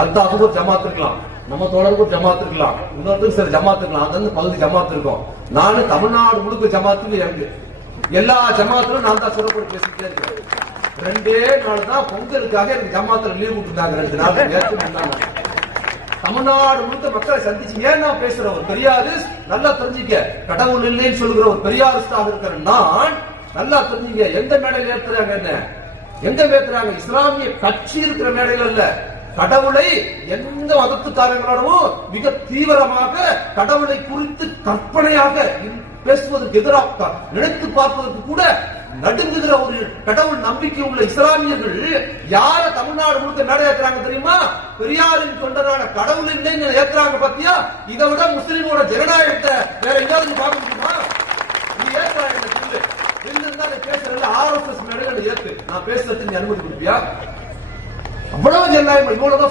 அல்லாஹ்வுக்கு ஒரு ஜமாத் இருக்கலாம், நம்ம தோழருக்கு ஒரு ஜமாத் இருக்கலாம், இன்னொருத்தருக்கு சில ஜமாத் இருக்கலாம், அந்த பகுதி ஜமாத் இருக்கும். நானும் தமிழ்நாடு முழுக்க ஜமாத்துக்கு இறங்கு எல்லா ஜமாத்திலும் நான் தான் சொல்லப்பட்டு பேசிக்கிட்டே இருக்கேன். 2 நாள் தான் பொங்கலுக்காக எனக்கு ஜமாத்துல லீவ் விட்டுருந்தாங்க. 2 நாள் நேற்று தமிழ்நாடு முழுக்க மக்களை சந்திச்சு ஏன் நான் பேசுறேன் ஒரு பெரியாரு நல்லா தெரிஞ்சுக்க. கடவுள் இல்லைன்னு சொல்லுகிற ஒரு பெரியாரிஸ்டாக இருக்கிற நான் நல்லா தெரிஞ்சுக்க. எந்த மேடையில் ஏற்றுறாங்க, என்ன எங்க பேசுறாங்க? இஸ்லாமிய கட்சி இருக்கிற மேடையில் அல்ல. கடவுளை எந்த மதத்துக்காரங்களோடவும் மிக தீவிரமாக கடவுளை குறித்து கற்பனையாக பேசுவதற்கு எதிராக நினைத்து பார்ப்பதற்கு கூட நடுங்குகிற ஒரு கடவுள் நம்பிக்கை உள்ள இஸ்லாமியர்கள் யார தமிழ்நாடு முழுக்க மேடை ஏற்றாங்க தெரியுமா? பெரியாரின் தொண்டரான கடவுள் இல்லைன்னு ஏற்றாங்க. பாத்தியா? இதை விட முஸ்லிமோட ஜனநாயகத்தை வேற எங்காவது பார்க்க முடியுமா? நீ ஏற்றாங்க பேசுறதுல RSS மேடையில ஏத்து நான் பேசுறதுக்கு நீ அனுமதி கொடுப்பியா? அவ்வளவு ஜனநாயகம் இவ்வளவுதான்.